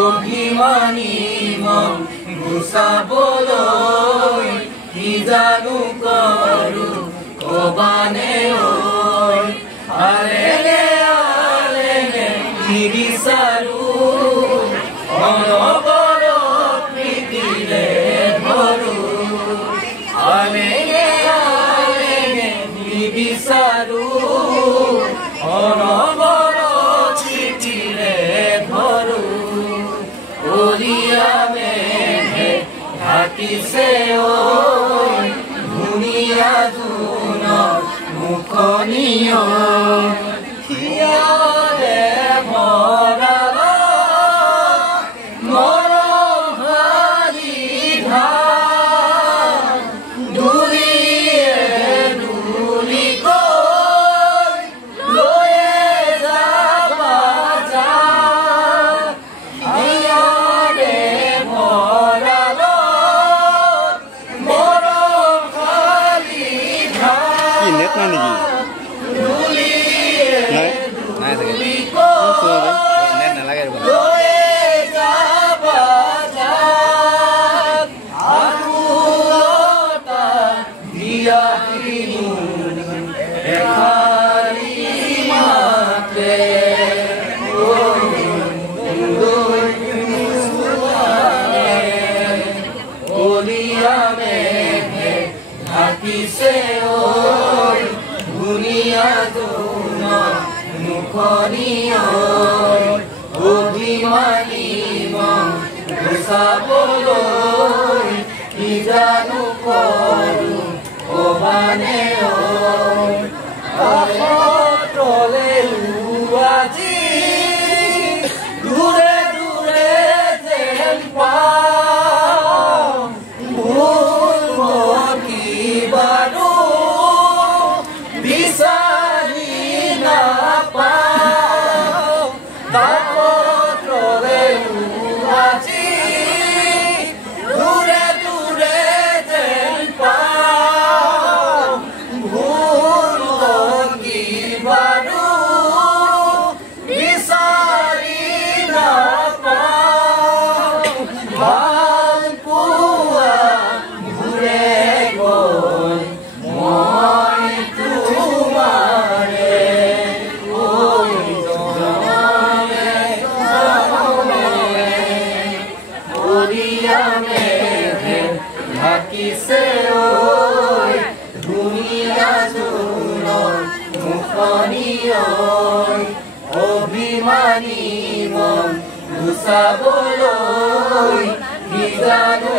অভিমানী মন গুচাবলৈ কি জানো কৰো কবানে ঐ আলেগে আলেগে নিবিচাৰো অনবৰত প্ৰীতিৰে ধৰো আলেগে আলেগে নিবিচাৰো অনবৰত প্ৰীতিৰে ধৰো ওলিয়া মেঘে ঢাকিছে ঐ ধুনীয়া জোনৰ মুখনিয় হিয়াৰে ভৰাল মৰম হাৰি ধান দুলিয়ে দুলিকৈ লৈয়ে যাবা যান হিয়াৰে ভৰাল মৰম হাৰি ধান কি নেট নাই নেকি নাই নাই থাকে নেট নালাগে ধুনীয়া জোনৰ মুখনিয় অভিমানী মন গুচাবলৈ কি জানো কৰো কবানে তলে আজি দূৰে দূৰে যেন পাওঁ ভুল কিবাৰো বিচাৰি নাপাওঁ তাপত্ৰলে আজি দূৰে দূৰে যেন পাওঁ ভুল কিবাৰো বিচাৰি নাপাওঁ ভাল পোৱা ঘূৰে গৈ মই তোমাৰে ঢাকিছে ঐ ধুনীয়া জোনৰ মুখনিয় অভিমানী মন গুচাবলৈ কি জানো